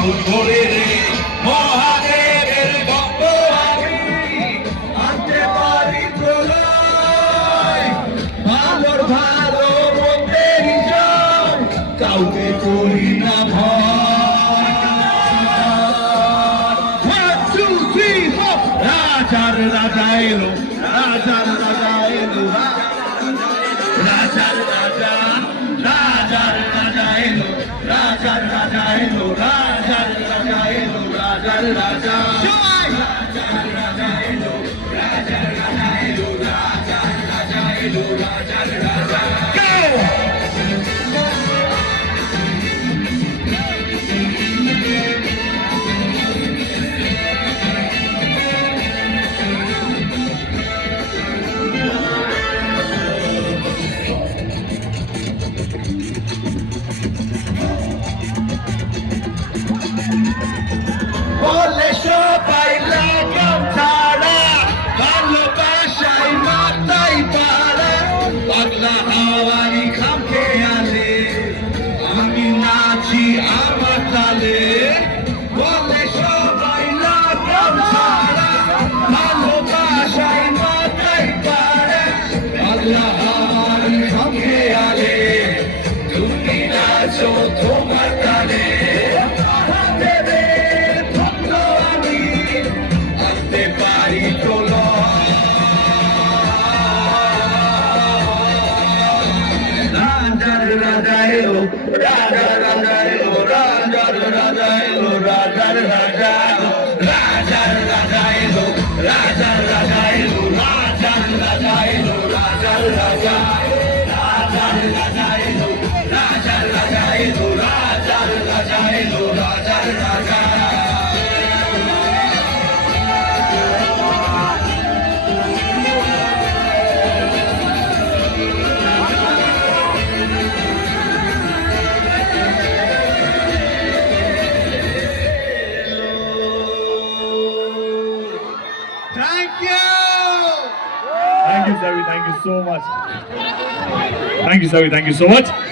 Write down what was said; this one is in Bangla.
আগুন ধরে রে মহাদেবের ভক্ত আমি আনতে পারি প্রলয় ভালোর ভালো মন্দের জয় কাউকে করি না ভয় 1 2 3 4 রাজার রাজা এলো রাজার রাজা এলো রাজার রাজা রাজার রাজা এলো রাজার রাজা এলো রাজার রাজা এলো রাজার রাজা রাজার রাজা এলো রাজার রাজা এলো রাজার রাজা এলো রাজার রাজা বলে সবাই লাগাম ছাড়া ভালোবাসায় মাথায় পাড়া পাগলা হাওয়ারি খাম খেয়ালে আমি নাচি আমার তালে বলে সবাই লাগাম ছাড়া ভালোবাসায় মাথায় পাড়া পাগলা হাওয়ারি খাম খেয়ালে তুমি নাচো তোমার তালে রাজা এলো রাজা রাজা এলো রাজার রাজা এলো রাজার রাজা রাজার রাজা এলো রাজার রাজা এলো রাজার রাজা এলো রাজার রাজা রাজার রাজা এলো রাজার রাজা এলো রাজার রাজা এলো রাজার রাজা Thank you, Savi. Thank you so much. Thank you, Savi. Thank you so much.